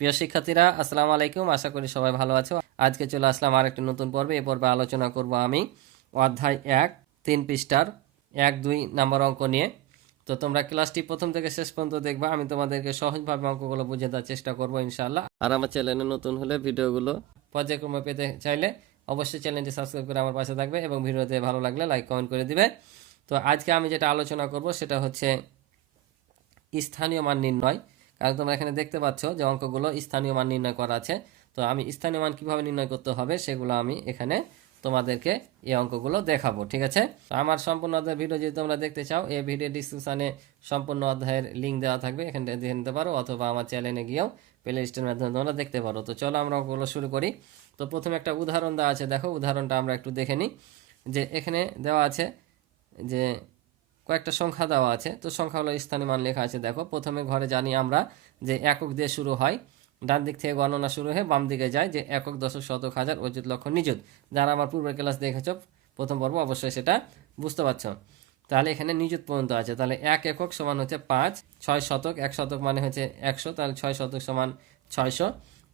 প্রিয় শিক্ষার্থীরা, আসসালামু আলাইকুম। আশা করি সবাই ভালো আছো। আজকে চলে আসলাম আরেকটি নতুন পর্বে। এই পর্বে আলোচনা করব আমি অধ্যায় 1 3 পৃষ্ঠার 1-2 নাম্বার অঙ্ক নিয়ে। তো তোমরা ক্লাসটি প্রথম থেকে শেষ পর্যন্ত দেখবা। আমি তোমাদেরকে সহজভাবে অঙ্কগুলো বুঝিয়ে দেওয়ার চেষ্টা করবো ইনশাআল্লাহ। আর আমার চ্যানেলে নতুন হলে ভিডিওগুলো পর্যায়ক্রমে পেতে চাইলে অবশ্যই চ্যানেলটি সাবস্ক্রাইব করে আমার পাশে থাকবে এবং ভিডিওতে ভালো লাগলে লাইক কমেন্ট করে দিবে। তো আজকে আমি যেটা আলোচনা করব সেটা হচ্ছে স্থানীয় মান নির্ণয়। কারণ তোমরা এখানে দেখতে পাচ্ছ যে অঙ্কগুলো স্থানীয় মান নির্ণয় করা আছে। তো আমি স্থানীয় মান কিভাবে নির্ণয় করতে হবে সেগুলো আমি এখানে তোমাদেরকে এই অঙ্কগুলো দেখাবো, ঠিক আছে? আমার সম্পূর্ণ অধ্যায়ের ভিডিও যদি তোমরা দেখতে চাও, এই ভিডিও ডিসক্রিপশনে সম্পূর্ণ অধ্যায়ের লিঙ্ক দেওয়া থাকবে, এখানে দেখে নিতে পারো, অথবা আমার চ্যানেলে গিয়েও প্লে লিস্টের মাধ্যমে তোমরা দেখতে পারো। তো চলো আমরা অঙ্কগুলো শুরু করি। তো প্রথমে একটা উদাহরণ দেওয়া আছে, দেখো উদাহরণটা আমরা একটু দেখে নিই। যে এখানে দেওয়া আছে যে কয়েকটা সংখ্যা দেওয়া আছে। তো সংখ্যাগুলো স্থানীয় মান লেখা আছে। দেখো প্রথমে ঘরে জানি আমরা যে একক দিয়ে শুরু হয়, ডান দিক থেকে গণনা শুরু হয়ে বাম দিকে যায়, যে একক, দশক, শতক, হাজার, অযুত, লক্ষ, নিযুত। যারা আমার পূর্বের ক্লাস দেখেছ প্রথম পর্ব, অবশ্যই সেটা বুঝতে পারছো। তাহলে এখানে নিযুত পর্যন্ত আছে। তাহলে 1 একক সমান হচ্ছে 5, 6 শতক, 1 শতক মানে হচ্ছে 100, তাহলে 6 শতক সমান 600।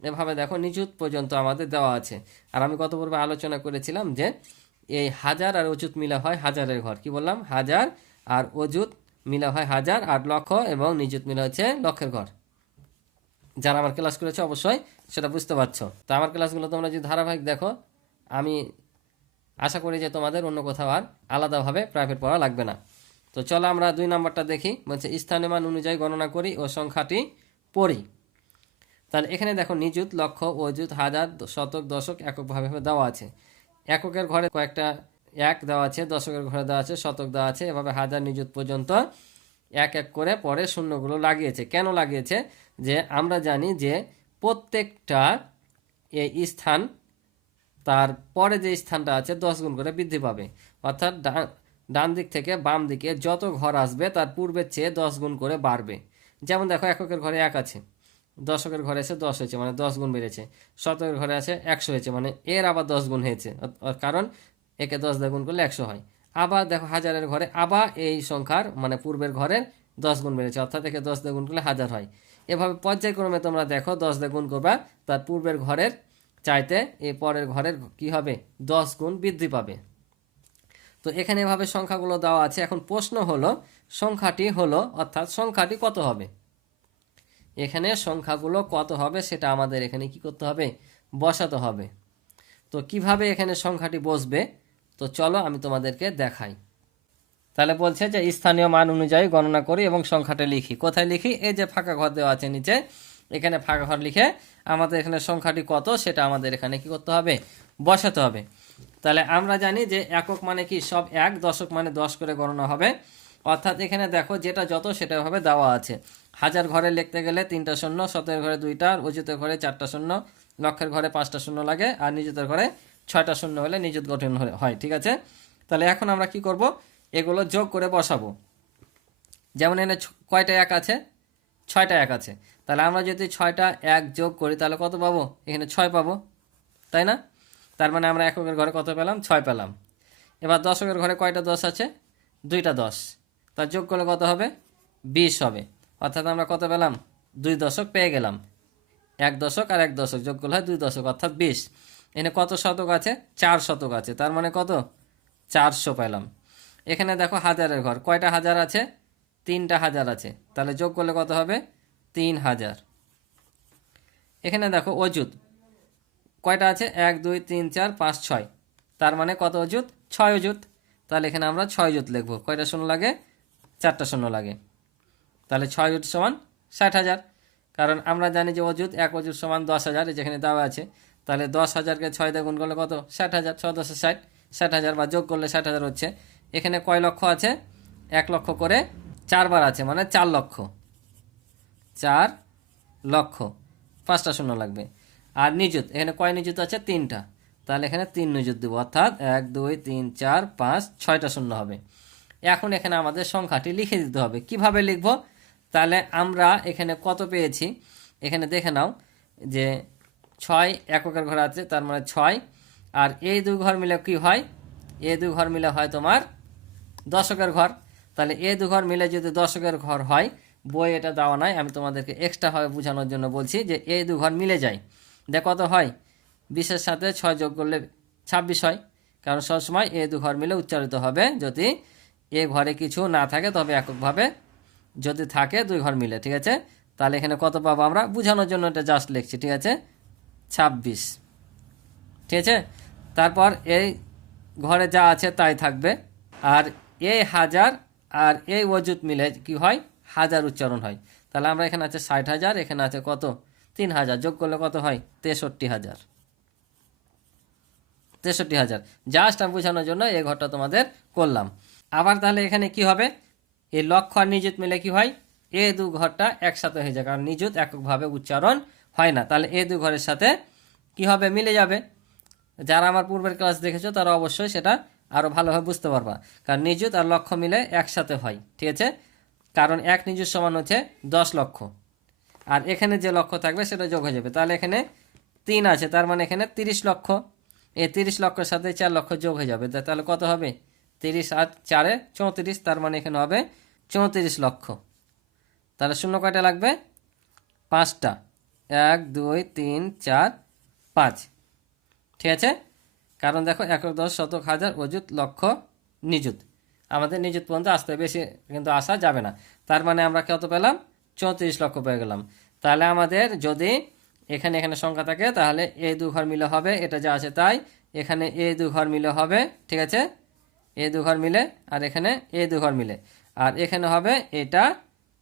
এভাবে দেখো নিযুত পর্যন্ত আমাদের দেওয়া আছে। আর আমি গত পর্বে আলোচনা করেছিলাম যে এই হাজার আর অযুত মিলা হয় হাজারের ঘর। কি বললাম? হাজার আর অযুত মিলা হয় হাজার, আর লক্ষ এবং নিযুত মিলা হচ্ছে লক্ষের ঘর। যারা আমার ক্লাস করেছে অবশ্যই সেটা বুঝতে পারছো। তো আমার ক্লাসগুলো তোমরা যদি ধারাবাহিক দেখো, আমি আশা করি যে তোমাদের অন্য কোথাও আর আলাদাভাবে প্রাইভেট পড়া লাগবে না। তো চলো আমরা 2 নাম্বারটা দেখি। বলছে স্থানীয় মান অনুযায়ী গণনা করি ও সংখ্যাটি পড়ি। তাহলে এখানে দেখো নিযুত, লক্ষ, অযুত, হাজার, শতক, দশক এককভাবে দেওয়া আছে। এককের ঘরে কয়েকটা এক দেওয়া আছে, দশকের ঘরে দেওয়া আছে, শতক দেওয়া আছে, এভাবে হাজার, নিযুত পর্যন্ত এক এক করে পরে শূন্যগুলো লাগিয়েছে। কেন লাগিয়েছে? যে আমরা জানি যে প্রত্যেকটা এই স্থান তার পরে যে স্থানটা আছে 10 গুণ করে বৃদ্ধি পাবে। অর্থাৎ ডান দিক থেকে বাম দিকে যত ঘর আসবে তার পূর্বের চেয়ে 10 গুণ করে বাড়বে। যেমন দেখো এককের ঘরে 1 আছে, দশকের ঘরে এসে 10 হয়েছে, মানে 10 গুণ বেড়েছে। শতকের ঘরে আছে 100 হয়েছে, মানে এর আবার 10 গুণ হয়েছে, কারণ একে 10 দিয়ে গুণ করলে 100 হয়। আবার দেখো হাজারের ঘরে আবার এই সংখ্যার মানে পূর্বের ঘরের 10 গুণ বেড়েছে, অর্থাৎ একে 10 দিয়ে গুণ করলে 1000 হয়। এভাবে পর্যায়ক্রমে তোমরা দেখো 10 দিয়ে গুণ করবা, তার পূর্বের ঘরের চাইতে এই পরের ঘরের কি হবে? 10 গুণ বৃদ্ধি পাবে। তো এখানে এভাবে সংখ্যাগুলো দেওয়া আছে। এখন প্রশ্ন হলো সংখ্যাটি হলো, অর্থাৎ সংখ্যাটি কত হবে। এখানে সংখ্যাগুলো কত হবে সেটা আমাদের এখানে কি করতে হবে? বসাতে হবে। তো কিভাবে এখানে সংখ্যাটি বসবে, তো চলো আমি তোমাদেরকে দেখাই। তাহলে বলছে যে স্থানীয় মান অনুযায়ী গণনা করি এবং সংখ্যাটা লিখি। কোথায় লিখি? এই যে ফাঁকা ঘর দেওয়া আছে নিচে, এখানে ফাঁকা ঘর লিখে আমাদের এখানে সংখ্যাটি কত সেটা আমাদের এখানে কি করতে হবে? বসাতে হবে। তাহলে আমরা জানি যে একক মানে কি সব এক, দশক মানে 10 করে গণনা হবে। অর্থাৎ এখানে দেখো যেটা যত সেটা ভাবে দেওয়া আছে। হাজার ঘরে লিখতে গেলে 3টা শূন্য, শতের ঘরে 2টা, অযুতের ঘরে 4টা শূন্য, লক্ষের ঘরে 5টা শূন্য লাগে, আর নিযুতের ঘরে 6টা শূন্য হলে নিযুত গঠন হয়, ঠিক আছে? তাহলে এখন আমরা কি করব? এগুলো যোগ করে বসাবো। যেমন এখানে কয়টা এক আছে? 6টা এক আছে। তাহলে আমরা যদি 6টা এক যোগ করি তাহলে কত পাবো? এখানে 6 পাবো, তাই না? তার মানে আমরা এককের ঘরে কত পেলাম? 6 পেলাম। এবার দশকের ঘরে কয়টা 10 আছে? 2টা 10। তার যোগ করলে কত হবে? 20 হবে। অর্থাৎ আমরা কত পেলাম? 2 দশক পেয়ে গেলাম। 1 দশক আর 1 দশক যোগ করলে হয় 2 দশক, অর্থাৎ 20। এখানে কত শতক আছে? 4 শতক আছে, তার মানে কত? 400 পেলাম। এখানে দেখো হাজারের ঘর কয়টা হাজার আছে? 3টা হাজার আছে, তাহলে যোগ করলে কত হবে? 3000। এখানে দেখো অযুত কয়টা আছে? 1 2 3 4 5 6, তার মানে কত অযুত? 6 অযুত। তাহলে এখানে আমরা 6 অযুত লিখবো। কয়টা শূন্য লাগে? 4টা শূন্য লাগে। তাহলে 6 অযুত সমান 60,000। কারণ আমরা জানি যে অযুত 1 অযুত সমান 10,000, যেখানে দেওয়া আছে। তাহলে 10,000কে 6 দিয়ে গুণ করলে কত? 60,000। 6 10 60, 60,000 বা যোগ করলে 60,000 হচ্ছে। এখানে কয় লক্ষ আছে? 1 লক্ষ করে 4 বার আছে, মানে 4 লক্ষ। 4 লক্ষ, 5টা শূন্য লাগবে। আর নিযুত এখানে কয় নিযুত আছে? 3টা। তাহলে এখানে 3 নিযুত দেবো, অর্থাৎ 1 2 3 4 5 6টা শূন্য হবে। এখন এখানে আমাদের সংখ্যাটি লিখে দিতে হবে। কিভাবে লিখব? তাহলে আমরা এখানে কত পেয়েছি এখানে দেখে নাও। যে 6 এককের ঘর আছে, তার মানে 6, আর এই 2 ঘর মিলে কি হয়? এই 2 ঘর মিলে হয় তোমার দশকের ঘর। তাহলে এই 2 ঘর মিলে যদি দশকের ঘর হয়, বই এটা দেওয়া নাই, আমি তোমাদেরকে এক্সট্রাভাবে বোঝানোর জন্য বলছি যে এই দু ঘর মিলে যায়। দেখ কত হয়, 20-এর সাথে 6 যোগ করলে 26 হয়, কারণ সবসময় এই দু ঘর মিলে উচ্চারিত হবে। যদি এ ঘরে কিছু না থাকে তবে এককভাবে, যদি থাকে দুই ঘর মিলে, ঠিক আছে। তাহলে এখানে কত পাবো আমরা বোঝানোর জন্য এটা জাস্ট লিখছি, ঠিক আছে, 26, ঠিক আছে। তারপর এই ঘরে যা আছে তাই থাকবে, আর এই হাজার আর এই অযুত মিলে কি হয়, হাজার উচ্চারণ হয়। তাহলে আমরা এখানে আছে 60,000, এখানে আছে কত 3,000, যোগ করলে কত হয় 63,000, 63,000। জাস্ট আমি বোঝানোর জন্য এই ঘরটা তোমাদের করলাম। আবার তাহলে এখানে কি হবে, এই লক্ষ আর নিযুত মিলে কি হয়, এই দু ঘরটা একসাথে হয়ে যায়, কারণ নিযুত এককভাবে উচ্চারণ হয় না। তাহলে এই দু ঘরের সাথে কি হবে, মিলে যাবে। যারা আমার পূর্বের ক্লাস দেখেছো তারা অবশ্যই সেটা আরও ভালোভাবে বুঝতে পারবা, কারণ নিযুত আর লক্ষ মিলে একসাথে হয়, ঠিক আছে। কারণ এক নিযুত সমান হচ্ছে 10 লক্ষ, আর এখানে যে লক্ষ থাকবে সেটা যোগ হয়ে যাবে। তাহলে এখানে 3 আছে, তার মানে এখানে 30 লক্ষ, এই 30 লক্ষের সাথে 4 লক্ষ যোগ হয়ে যাবে, তাহলে কত হবে 30 আর 4 34, তার মানে এখানে হবে 34 লক্ষ। তাহলে শূন্য কয়টা লাগবে, 5টা, 1 2 3 4 5, ঠিক আছে। কারণ দেখো একক, দশ, শতক, হাজার, অযুত, লক্ষ, নিযুত, আমাদের নিযুত পর্যন্ত আসতে বেশি কিন্তু আসা যাবে না। তার মানে আমরা কত পেলাম, 34 লক্ষ পেয়ে গেলাম। তাহলে আমাদের যদি এখানে এখানে সংখ্যা থাকে তাহলে এই দু ঘর মিলে হবে, এটা যা আছে তাই, এখানে এই দু ঘর মিলে হবে, ঠিক আছে, এই দু ঘর মিলে, আর এখানে এই দু ঘর মিলে, আর এখানে হবে এটা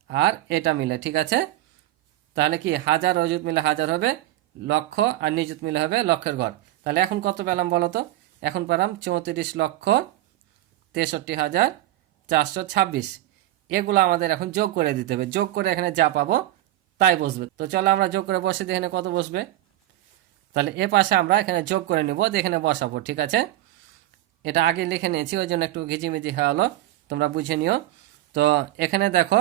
আর এটা মিলে, ঠিক আছে। তাহলে কি হাজার অযুত মিলে হাজার হবে, লক্ষ আর নিযুত মিলে হবে লক্ষের ঘর। তাহলে এখন কত পেলাম বলো তো, এখন পেলাম 34,63,426। এগুলো আমাদের এখন যোগ করে দিতে হবে, যোগ করে এখানে যা পাবো তাই বসবে। তো চলো আমরা যোগ করে বসে দিই, এখানে কত বসবে। তাহলে এ পাশে আমরা এখানে যোগ করে নেব, এখানে বসাবো, ঠিক আছে। এটা আগে লিখে নিয়েছি, ওই জন্য একটু ঘিচিমিচি হয়ে হলো, তোমরা বুঝে নিও। তো এখানে দেখো,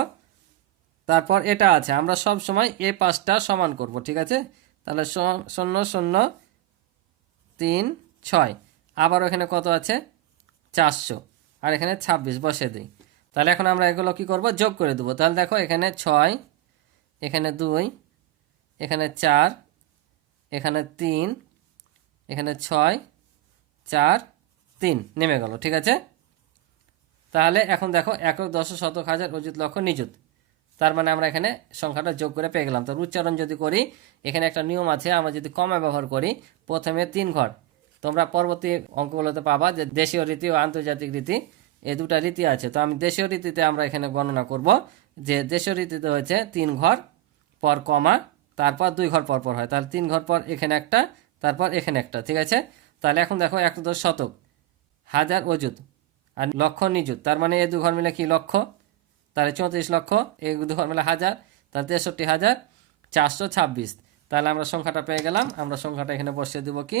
তারপর এটা আছে, আমরা সব সময় এ পাশটা সমান করব, ঠিক আছে। তাহলে 0 0 3 6, আবার এখানে কত আছে 400, আর এখানে 26 বসে দিই। তাহলে এখন আমরা এগুলো কি করব, যোগ করে দেবো। তাহলে দেখো এখানে 6, এখানে 2, এখানে 4, এখানে 3, এখানে 6 4 3 নেমে গেল, ঠিক আছে। তাহলে এখন দেখো একক, দশক, শতক, হাজার, অযুত, লক্ষ, নিযুত, তার মানে আমরা এখানে সংখ্যাটা যোগ করে পেয়ে গেলাম। তো উচ্চারণ যদি করি, এখানে একটা নিয়ম আছে, আমরা যদি কমা ব্যবহার করি, প্রথমে 3 ঘর, তোমরা পরবর্তী অঙ্কগুলোতে পাবা যে দেশীয় রীতি ও আন্তর্জাতিক রীতি, এই দুটা রীতি আছে। তো আমি দেশীয় রীতিতে আমরা এখানে গণনা করব, যে দেশীয় রীতিতে হচ্ছে 3 ঘর পর কমা, তারপর 2 ঘর পর পর হয়, তাহলে 3 ঘর পর এখানে একটা, তারপর এখানে একটা, ঠিক আছে। তাহলে এখন দেখো 1 শতক, হাজার অযুত, আর লক্ষ নিযুত, তার মানে এই 2 ঘর মিলে কি লক্ষ, তাহলে 34 লক্ষ, এই 2 ঘর মিলে হাজার, তাহলে 63,426। তাহলে আমরা সংখ্যাটা পেয়ে গেলাম। আমরা সংখ্যাটা এখানে বসিয়ে দেব কি,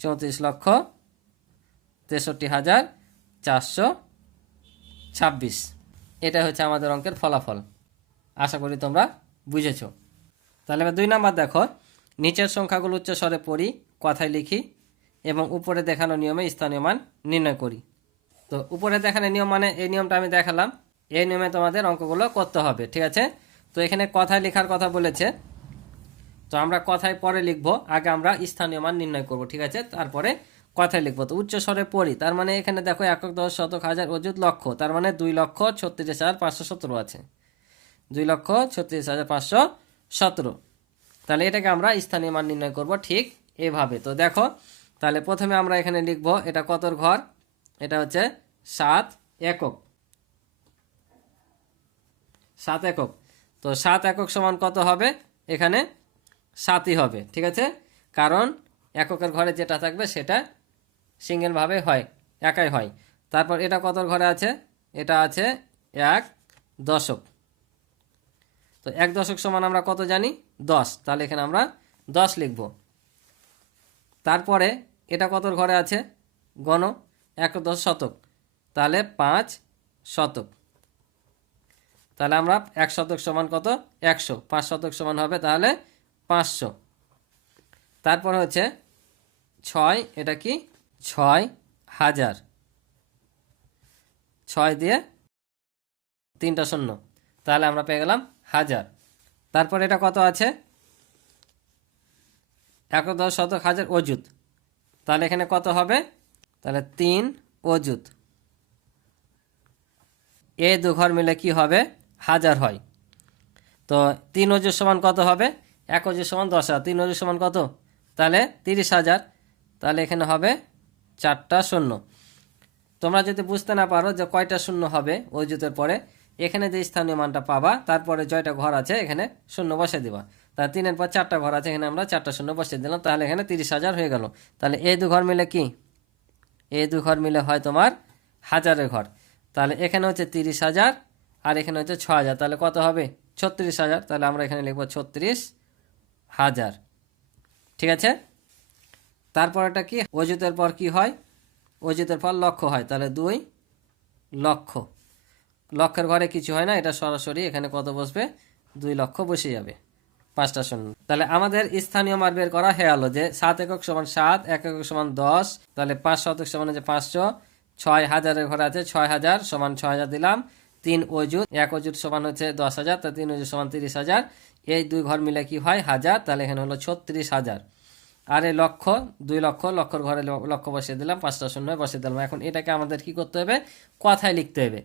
34,63,426। এটা হচ্ছে আমাদের অঙ্কের ফলাফল। আশা করি তোমরা বুঝেছ। তাহলে এবার 2 নাম্বার দেখো, নিচের সংখ্যাগুলো উচ্চ স্বরে পড়ি, কথায় লিখি এবং উপরে দেখানো নিয়মে স্থানীয় মান নির্ণয় করি। তো উপরে দেখানো নিয়ম মানে এই নিয়মটা আমি দেখালাম, এই নিয়মে তোমাদের অঙ্কগুলো করতে হবে, ঠিক আছে। তো এখানে কথায় লেখার কথা বলেছে, তো আমরা কথায় পরে লিখবো, আগে আমরা স্থানীয় মান নির্ণয় করব, ঠিক আছে, তারপরে কথায় লিখবো। তো উচ্চ স্বরে পড়ি, তার মানে এখানে দেখো একক, দশ, শতক, হাজার, অযুত, লক্ষ, তার মানে 2,36,517 আছে, 2,36,517। তাহলে এটাকে আমরা স্থানীয় মান নির্ণয় করব ঠিক এভাবে। তো দেখো, তাহলে প্রথমে আমরা এখানে লিখবো এটা কতর ঘর, এটা হচ্ছে 7 একক, 7 একক। তো 7 একক সমান কত হবে, এখানে 7ই হবে, ঠিক আছে, কারণ এককের ঘরে যেটা থাকবে সেটা সিঙ্গেলভাবে হয়, একাই হয়। তারপর এটা কতর ঘরে আছে, এটা আছে 1 দশক। তো 1 দশক সমান আমরা কত জানি, 10, তাহলে এখানে আমরা 10 লিখব। তারপরে এটা কতর ঘরে আছে, গণ 1 10 শতক, তাহলে 5 শতক। তাহলে আমরা 1 শতক সমান কত, 100, 5 শতক সমান হবে তাহলে 500। তারপর হচ্ছে 6, এটা কি 6,000, 6 দিয়ে 3টা শূন্য, তাহলে আমরা পেয়ে গেলাম 1000। তারপর এটা কত আছে, একক দশ শতক হাজার অযুত, তাহলে এখানে কত হবে, তাহলে 3 অযুত। এই দু ঘর মিলে কি হবে, 1000 হয়। তো 3 অযুত সমান কত হবে, 1 অযুত সমান 10,000, 3 অযুত সমান কত, তাহলে 30,000। তাহলে এখানে হবে 4টা শূন্য। তোমরা যদি বুঝতে না পারো যে কয়টা শূন্য হবে অযুতের পরে, এখানে যে স্থানীয় মানটা পাবা তারপরে জয়টা ঘর আছে এখানে শূন্য বসে দিবা। তাহলে 3-এর পর 4টা ঘর আছে, এখানে আমরা 4টা শূন্য বসিয়ে দিলাম, তাহলে এখানে 30,000 হয়ে গেল। তাহলে এই দু ঘর মিলে কি, এই দু ঘর মিলে হয় তোমার 1000-এর ঘর। তাহলে এখানে হচ্ছে 30,000 আর এখানে হচ্ছে 6,000, তাহলে কত হবে 36,000। তাহলে আমরা এখানে লিখবো 36,000। ঠিক আছে। তারপর এটা কি, অযুতের পর কি হয়, অযুতের পর লক্ষ হয়, তাহলে 2 লক্ষ। লক্ষের ঘরে কিছু হয় না, এটা সরাসরি এখানে কত বসবে, 2 লক্ষ বসে যাবে, 5টা শূন্য। তাহলে আমাদের স্থানীয় মান বের করা হয়ে গেল যে 7 একক সমান 7, 1 একক সমান 10, তাহলে 5 শতক সমান হচ্ছে 500, 6,000-এর ঘরে আছে 6,000 সমান 6,000 দিলাম, 3 অযুত, 1 অযুত সমান হচ্ছে 10,000, তাহলে 3 অযুত সমান 30,000। এই দুই ঘর মিলে কি হয় 1000, তাহলে এখানে হলো 36,000। আর এই লক্ষ, 2 লক্ষ, লক্ষর ঘরে লক্ষ বসিয়ে দিলাম, 5টা শূন্য বসিয়ে দিলাম। এখন এটাকে আমাদের কি করতে হবে, কথায় লিখতে হবে।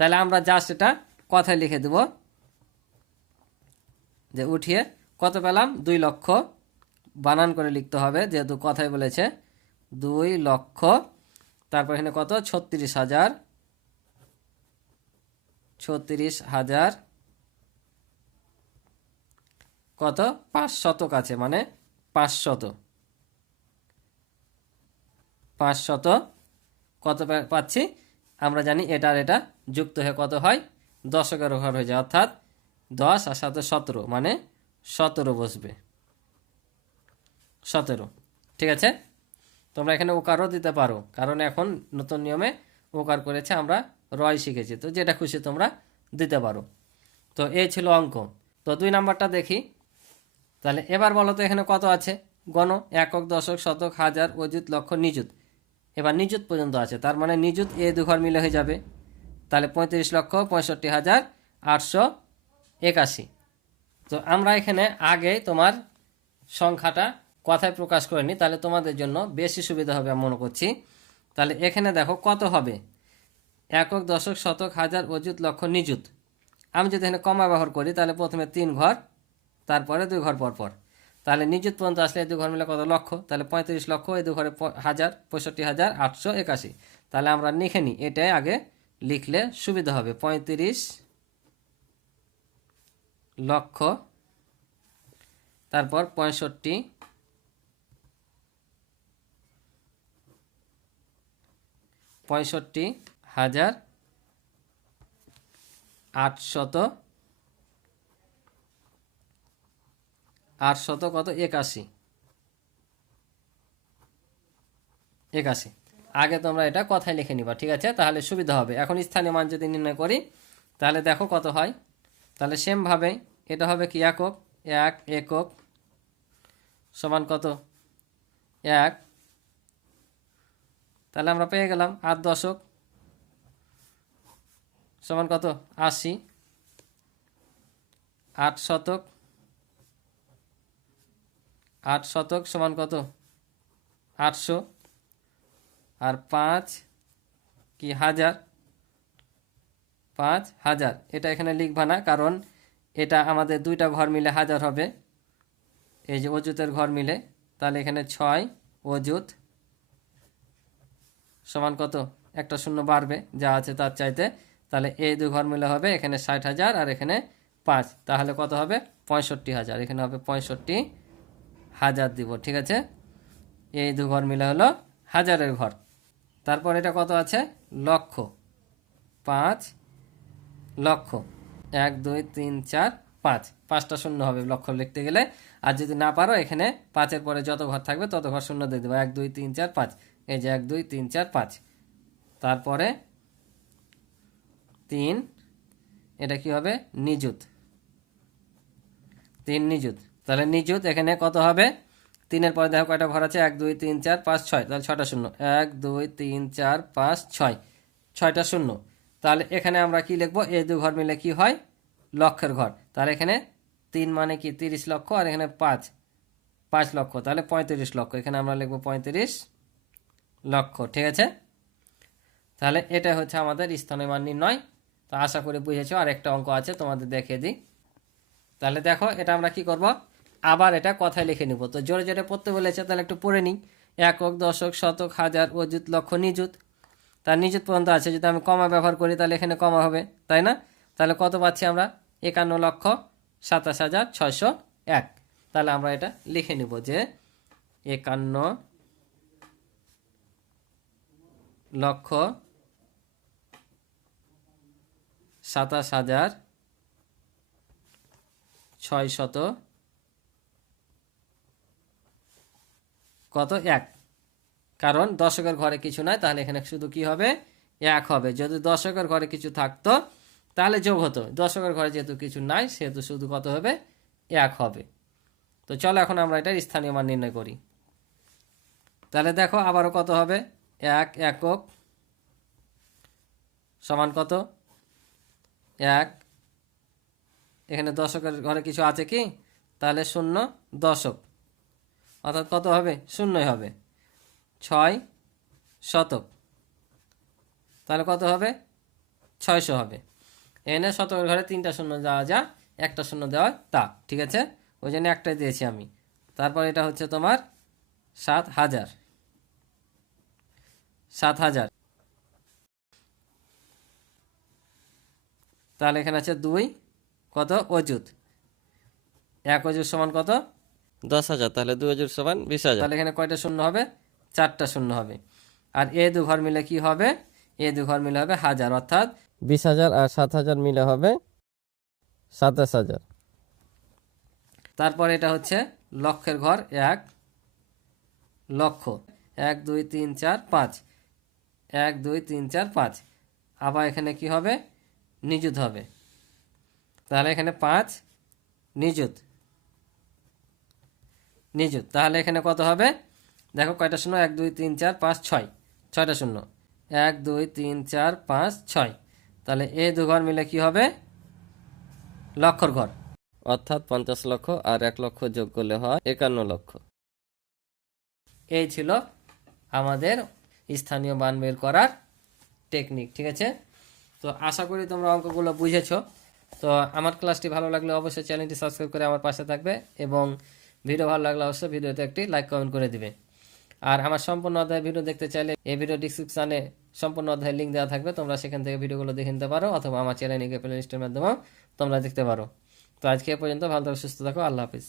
তাহলে আমরা জাস্ট এটা কথায় লিখে দেব, যে উঠিয়ে কত পেলাম, 2 লক্ষ, বানান করে লিখতে হবে যেহেতু কথায় বলেছে, 2 লক্ষ। তারপর এখানে কত, 36,000, 36,000 কত, 5 শতক আছে, মানে 500, 500 কত পাচ্ছি আমরা জানি, এটা আর এটা যুক্ত হয়ে কত হয়, দশকের ঘর হয়ে যায়, অর্থাৎ 10 আর 7 17, মানে 17 বসবে, 17। ঠিক আছে। তোমরা এখানে ওকারও দিতে পারো, কারণ এখন নতুন নিয়মে ওকার করেছে, আমরা রয় শিখেছি, তো যেটা খুশি তোমরা দিতে পারো। তো এই ছিল অঙ্ক। তো 2 নাম্বারটা দেখি। তাহলে এবার বলো তো এখানে কত আছে, গণ, একক দশক শতক হাজার অযুত লক্ষ নিযুত। এবার নিযুত পর্যন্ত আছে, তার মানে নিযুত এই দু ঘর মিলে হয়ে যাবে, তাহলে 35,65,881। তো আমরা এখানে আগে তোমার সংখ্যাটা কথায় প্রকাশ করে নিই, তাহলে তোমাদের জন্য বেশি সুবিধা হবে আমি মনে করছি। তাহলে এখানে দেখো কত হবে, একক দশক শতক হাজার অযুত লক্ষ নিযুত। আমি যদি এখানে কমা ব্যবহার করি, তাহলে প্রথমে 3 ঘর, তারপরে 2 ঘর পর পর, তাহলে নিযুত পর্যন্ত আসলে এই দু ঘর মিলে কত, লক্ষ। তাহলে 35 লক্ষ, এই দু ঘরে 1000, 65,881। তাহলে আমরা লিখে নিই, এটাই আগে লিখলে সুবিধা হবে, 35 লক্ষ, তারপর 65,800 কত, 81। আগে তোমরা এটা কথায় লিখে নিবা, ঠিক আছে, তাহলে সুবিধা হবে। এখন স্থানীয় মান যদি নির্ণয় করি, তাহলে দেখো কত হয়। তাহলে সেম ভাবে এটা হবে কি, একক, 1 একক সমান কত, 1, তাহলে আমরা পেয়ে গেলাম 8 দশক সমান কত, 80, 8 শতক, 8 শতক সমান কত, 800, আর 5 কি, 1000, 5,000। এটা এখানে লিখবা না, কারণ এটা আমাদের 2টা ঘর মিলে 1000 হবে, এই যে অযুতের ঘর মিলে। তাহলে এখানে 6 অযুত সমান কত, একটা শূন্য বাড়বে যা আছে তার চাইতে, তাহলে এই 2 ঘর মিলে হবে এখানে 60,000 আর এখানে 5, তাহলে কত হবে, 65,000। এখানে হবে 65,000 দিব, ঠিক আছে। এই 2 ঘর মিলে হলো 1000-এর ঘর। তারপর এটা কত আছে, লক্ষ, 5 লক্ষ, 1 2 3 4 5, 5টা শূন্য হবে লক্ষ লিখতে গেলে। আর যদি না পারো, এখানে 5-এর পরে যত ঘর থাকবে তত ঘর শূন্য দিয়ে দেবো, 1 2 3 4 5, এই যে 1 2 3 4 5, তারপরে 3, এটা কি হবে, নিযুত, 3 নিযুত। তাহলে নিযুত এখানে কত হবে, 3-এর পরে দেখো কয়টা ঘর আছে, 1 2 3 4 5 6, তাহলে 6টা শূন্য, 1 2 3 4 5 6, 6টা শূন্য। তাহলে এখানে আমরা কি লিখবো, এই 2 ঘর মিলে কি হয়, লক্ষের ঘর, তাহলে এখানে 3 মানে কি 30 লক্ষ, আর এখানে 5 লক্ষ, তাহলে 35 লক্ষ। এখানে আমরা লিখবো 35 লক্ষ। ঠিক আছে, তাহলে এটা হচ্ছে আমাদের স্থানীয় মান নির্ণয়। তো আশা করি বুঝেছো। আর একটা অঙ্ক আছে, তোমাদের দেখিয়ে দিই। তাহলে দেখো, এটা আমরা কি করব, আবার এটা কথায় লিখে নিব। তো জোরে জোরে পড়তে বলেছে, তাহলে একটু পড়ে নিই। একক, দশক, শতক, হাজার, অযুত, লক্ষ, নিযুত। তার নিযুত পর্যন্ত আছে, যদি আমি কমা ব্যবহার করি তাহলে এখানে কমা হবে, তাই না? তাহলে কত পাচ্ছি আমরা? 51,27,601। তাহলে আমরা এটা লিখে নিব যে 51,27,600 কত 1। কারণ দশকের ঘরে কিছু নাই, তাহলে এখানে শুধু কি হবে? 1 হবে। যদি দশকের ঘরে কিছু থাকতো তাহলে যোগ হতো, দশকের ঘরে যেহেতু কিছু নাই সেহেতু শুধু কত হবে? 1 হবে। তো চলো এখন আমরা এটার স্থানীয় মান নির্ণয় করি। তাহলে দেখো আবারও কত হবে? 1 একক সমান কত? 1। এখানে দশকের ঘরে কিছু আছে কি? তাহলে 0 দশক, অর্থাৎ কত হবে? 0ই হবে। 6 শতক, তাহলে কত হবে? 600 হবে। এখানে শতকের ঘরে 3টা শূন্য দেওয়া যা, একটা শূন্য দেওয়া তা, ঠিক আছে, ওই জন্য একটাই দিয়েছি আমি। তারপর এটা হচ্ছে তোমার 7,000। তাহলে এখানে আছে 2 কত? অযুত। 1 অযুত সমান কত? 10,000, তাহলে 2 অযুত সমান 20,000। তাহলে এখানে কয়টা শূন্য হবে? 4টা শূন্য হবে। আর এ দু ঘর মিলে কি হবে? এ দু ঘর মিলে হবে 1000, অর্থাৎ 20,000 আর 7,000 মিলে হবে 27,000। তারপর এটা হচ্ছে লক্ষের ঘর, 1 লক্ষ। 1 2 3 4 5, 1 2 3 4 5। আবার এখানে কি হবে? নিযুত হবে। তাহলে এখানে 5 নিযুত। তাহলে এখানে কত হবে? দেখো কয়টা শূন্য? 1 2 3 4 5 6, 6টা শূন্য। 1 2 3 4 5 6। তাহলে এই দু ঘর মিলে কি হবে? লক্ষর ঘর। অর্থাৎ 50 লক্ষ আর 1 লক্ষ যোগ করলে হয় 51 লক্ষ। এই ছিল আমাদের স্থানীয় মান বের করার টেকনিক। ঠিক আছে, তো আশা করি তোমরা অঙ্কগুলো বুঝেছো। তো আমার ক্লাসটি ভালো লাগলে অবশ্যই চ্যানেলটি সাবস্ক্রাইব করে আমার পাশে থাকবে, এবং ভিডিও ভালো লাগলে অবশ্যই ভিডিওতে একটি লাইক কমেন্ট করে দিবে। আর আমার সম্পূর্ণ অধ্যায় ভিডিও দেখতে চাইলে এই ভিডিও ডিসক্রিপশানে সম্পূর্ণ অধ্যায়ের লিঙ্ক দেওয়া থাকবে, তোমরা সেখান থেকে ভিডিওগুলো দেখে নিতে পারো, অথবা আমার চ্যানেল প্লে লিস্টের মাধ্যমেও তোমরা দেখতে পারো। তো আজকে এ পর্যন্ত, ভালো থাকো, সুস্থ থাকো, আল্লাহ হাফিজ।